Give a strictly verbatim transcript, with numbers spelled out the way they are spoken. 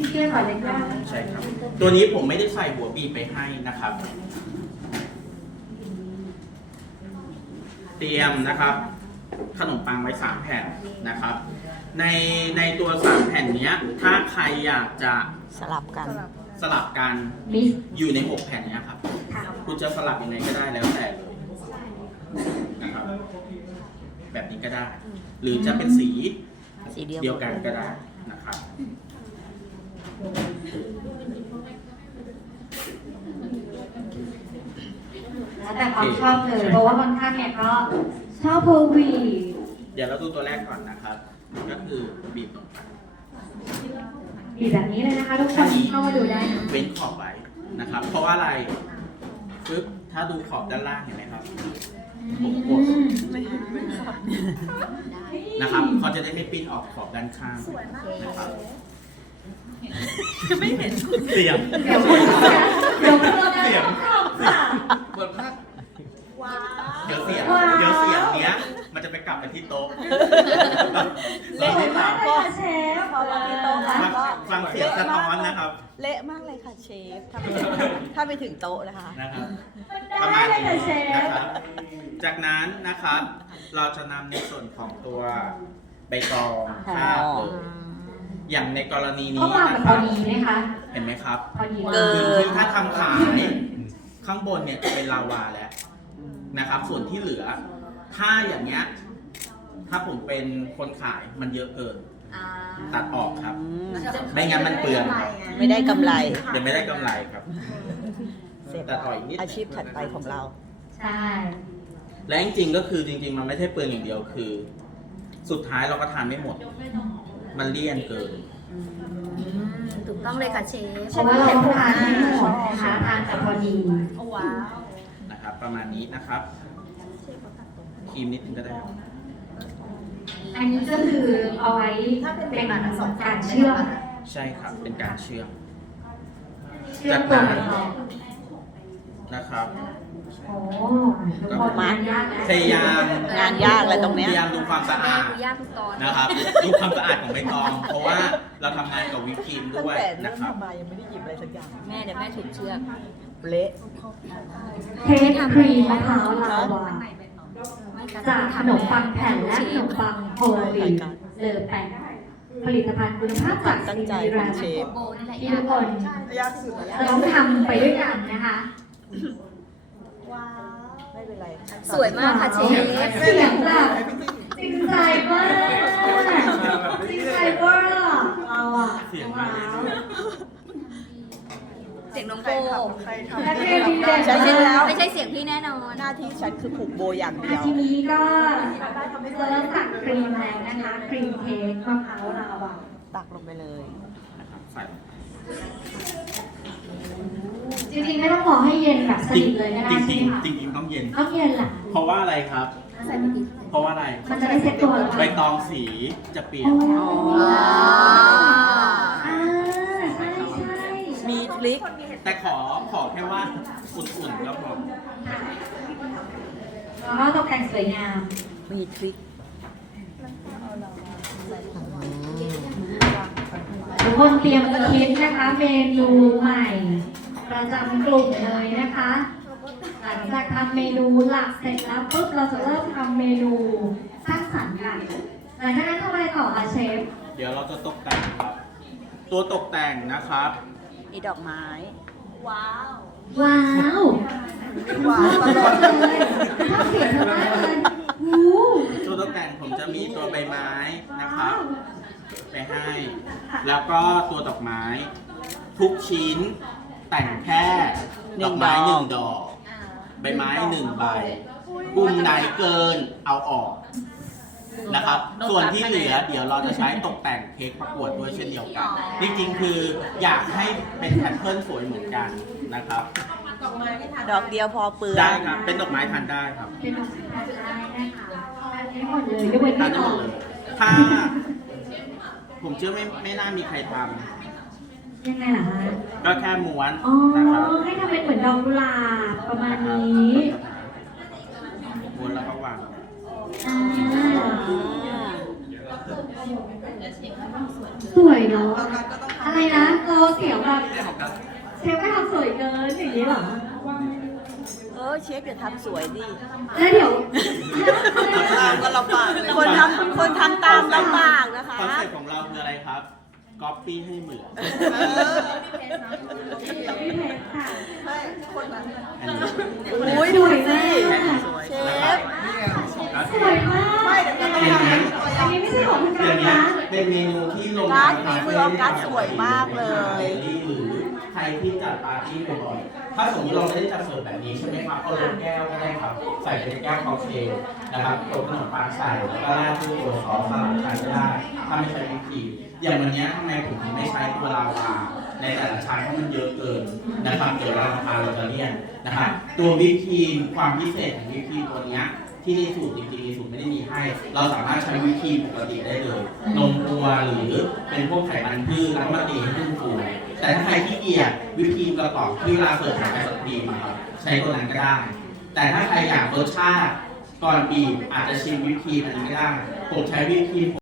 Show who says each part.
Speaker 1: เชื่อก่อนเลยค่ะ
Speaker 2: ใช่ครับตัวนี้ผมไม่ได้ใส่หัวบีบไปให้นะครับ เตรียมนะครับขนมปังไว้สามแผ่นนะครับในในตัวสามแผ่นนี้ถ้าใครอยากจะ
Speaker 3: สลับกัน
Speaker 2: สลับกันอยู่ในหกแผ่นนี้ครับคุณจะสลับยังไงก็ได้แล้วแต่เลยนะครับแบบนี้ก็ได้หรือจะเป็นสี
Speaker 3: สีเ
Speaker 2: ดียวกันก็ได้นะครับ
Speaker 1: แล้วแต่ความชอบเลยเพราะว่าบางท่านเนี่ยก็ชอบโพวี
Speaker 2: เดี๋ยวเราดูตัวแรกก่อนนะครับก็คือบีบลงไป
Speaker 1: บีบแบบนี้เลยนะคะทุกคนเข้ามาดูได้
Speaker 2: เว้นขอบไว้นะครับเพราะว่าอะไรปึ๊บถ้าดูขอบด้านล่างเห็นไหมครับผมกดนะครับเขาจะได้ไม่ปิ้นออกขอบด้านข้างนะครับไม่เห็นเสียง
Speaker 1: เดี๋ยวเดี๋ยวเสียง
Speaker 2: บนภาคเดี๋ยวเสียงเดี๋ยวเสียงเนี้ยมันจะไปกลับไปที่โต๊ะ
Speaker 1: เละมากเลยค่ะเชฟพอมาที่โต๊ะ
Speaker 2: แล้วก็ฟังเสียงสะท้อนนะครับ
Speaker 3: เละมากเลยค่ะเชฟถ้าไปถึงถ้าไปถึงโต๊ะนะคะ
Speaker 2: นะครับประมาณนี้นะครับจากนั้นนะครับเราจะนำในส่วนของตัวใบตองทาบเลยอย่างในกรณีนี้นะครับเห็นไหมครับคือถ้าทำขายข้างบนเนี่ยจะเป็นลาวาแล้วนะครับส่วนที่เหลือถ้าอย่างเงี้ยถ้าผมเป็นคนขายมันเยอะเกินตัดออกครับไม่งั้นมันเปลือง
Speaker 3: ไม่ได้กำไร
Speaker 2: เดี๋ยวไม่ได้กำไรครับตัดออกอีกนิด
Speaker 3: อาชีพถัดไปของเรา
Speaker 1: ใช่
Speaker 2: และจริงๆก็คือจริงๆมันไม่ใช่เปลืองอย่างเดียวคือสุดท้ายเราก็ทานไม่หมดมันเลี่ยนเกิน
Speaker 4: ถูกต้องเลยค่ะเชฟ
Speaker 1: เพราะว่าเราทานไม่หมดนะคะทานแต่พอดี
Speaker 4: ว้าว
Speaker 2: นะครับประมาณนี้นะครับครีมนิดนึงก็ได้
Speaker 1: อันนี้ก็คือเอาไว้เป็นการเชื่อม
Speaker 2: ใช่ครับเป็นการเชื่อม
Speaker 1: จากนั้น
Speaker 2: นะครับ
Speaker 1: โอ้
Speaker 3: มัด
Speaker 2: พยายาม
Speaker 3: งานยากเลยตรงนี้
Speaker 2: พยายามดูความสะอาดนะครับดูความสะอาดของใบตองเพราะว่าเราทำงานกับวิปครีมด้วยนะครับ
Speaker 3: มายังไม่ได้หยิบอะไรสักอย่าง
Speaker 4: แม่เดี๋ยวแม่ถูกเชือก
Speaker 3: เละ
Speaker 1: เค้กครีมมะพร้าวลาวาจากขนมปังแผ่นและขนมปังโฮลวีตเลอแปงผลิตภัณฑ์คุณภาพจาก
Speaker 3: ตั้งใจ
Speaker 1: รา
Speaker 3: เชฟ
Speaker 1: ที่ทุกคนต้องทำไปด้วยกันนะคะ
Speaker 3: ไม่เป็นไร
Speaker 4: สวยมากค่ะเชฟ
Speaker 1: เสียงแบบจริงใจมากจริงใจมากเราอะ
Speaker 2: เสียงมา
Speaker 4: เสียงน้องโบ
Speaker 3: ฉันเล่นแล้ว
Speaker 4: ไม่ใช่เสียงพี่แน่นอน
Speaker 3: หน้าที่ฉันคือผูกโบอย่างเดียว
Speaker 1: ทีนี้ก็จะเริ่มตักครีมแล้วนะคะครีมเค้กมะพร้าวลาวา
Speaker 3: ตักลงไปเลย
Speaker 2: ใส่
Speaker 1: จริงๆไม่ต้องรอให้เย็นแบบสนิทเลยก็ได้ใช่ไหมคะ
Speaker 2: จริงๆต้องเย็น
Speaker 1: ต้องเย็นแหละ
Speaker 2: เพราะว่าอะไรครับเพราะว่าอะไร
Speaker 1: มันจะได้เซ็ตตัว
Speaker 2: ใบตองสีจะเปลี่ยน
Speaker 3: มีทริค
Speaker 2: แต่ขอขอแค่ว่าอุ่นๆก็พอ
Speaker 1: แล้วก็ตกแต่งสวยงาม
Speaker 3: มีทริค
Speaker 1: ทุกคนเตรียมคิดนะคะเมนูใหม่ประจำกลุ่มเลยนะคะหลังจากทำเมนูหลักเสร็จแล้วปุ๊บเราจะเริ่มทำเมนูสร้างสรรค์กันหลังจากนั้นทำอะไรต่อคะเชฟ
Speaker 2: เดี๋ยวเราจะตกแต่งครับตัวตกแต่งนะครับ
Speaker 3: มีดอกไม้
Speaker 4: ว้าว
Speaker 1: ว้าวว้าวตลอดเลยชอบเสียงเธอมากเลย
Speaker 2: ตัวตกแต่งผมจะมีตัวใบไม้นะครับไปให้แล้วก็ตัวดอกไม้ทุกชิ้นแต่งแค่ดอกไม้หนึ่งดอกใบไม้หนึ่งใบปุ่มไหนเกินเอาออกนะครับส่วนที่เหลือเดี๋ยวเราจะใช้ตกแต่งเค้กประกวดด้วยเช่นเดียวกันจริงๆคืออยากให้เป็นแพทเทิร์นสวยเหมือนกันนะครับ
Speaker 3: ดอกเดียวพอเปลือก
Speaker 2: ได้ครับเป็นดอกไม้ทานได้ครับ
Speaker 1: เป็นดอกไม้ทานได้นะคะทานได้หมดเลยยกเว้นไม่ออก
Speaker 2: ถ้าผมเชื่อไม่ไม่น่ามีใครท
Speaker 1: ำยังไงล่ะคะ
Speaker 2: ก็แค่ม้วน
Speaker 1: อ๋อให้ทำเป็นเหมือนดอกกุหลาบประมาณนี้
Speaker 2: ม้วนแล้วก็วาง
Speaker 1: อ่าสวยเนาะอะไรนะเราเสียงแบบเชฟไม่ทำสวยเกินอย่างนี้เหรอ
Speaker 3: เออเชฟอย่าทำสวยดิ
Speaker 1: แล้วเดี๋ยว
Speaker 3: ก็ลำบากเลยคนทำคนทำตามลำบากนะคะ
Speaker 2: คอนเซ็ปต์ของเราคืออะไรครับก๊อปปี้ให้เหมือน
Speaker 1: พี่เพชรค่ะ
Speaker 2: อันนี้
Speaker 3: โอ้ยดูสิเชฟ
Speaker 1: สวยมาก
Speaker 2: อย่างนี้
Speaker 1: อันนี้ไม่ใช่ของทาง
Speaker 2: อ
Speaker 1: การ
Speaker 2: ย่างนี้
Speaker 1: นะ
Speaker 2: เป็นเมนูที่ลง
Speaker 3: ร้านฝีมือออกัสสวยมากเลย
Speaker 2: หรือใครที่จัดปาร์ตี้บ่อยๆถ้าสมมติเราไม่ได้จัดเสิร์ฟแบบนี้ใช่ไหมครับก็ลงแก้วก็ได้ครับ ใส่เป็นแก้วค็อกเทลนะครับตกขนมปังใส่แล้วก็ราดด้วยตัวซอสสลัดใช้ก็ได้ถ้าไม่ใช้วิปครีมอย่างวันนี้ทำไมผมถึงไม่ใช้ตัวลาวาในแต่ละชั้นเพราะมันเยอะเกินนะครับเดี๋ยวเราทานเราจะเลี่ยนนะครับตัววิปครีมความพิเศษของวิปครีมตัวเนี้ยที่ในสูตรจริงๆในสูตรไม่ได้มีให้ เราสามารถใช้วิปครีมปกติได้เลย นมตัวหรือเป็นพวกไขมันพืชแล้วมาตีให้ขึ้นฟูแต่ถ้าใครที่เกียจวิปครีมกระป๋องที่เวลาเสิร์ฟกับไอศครีมอะครับใช้ตัวนั้นก็ได้ แต่ถ้าใครอยากรสชาติก่อนบีบอาจจะชิมวิปครีมอันนี้ก็ได้ผมใช้วิปครีม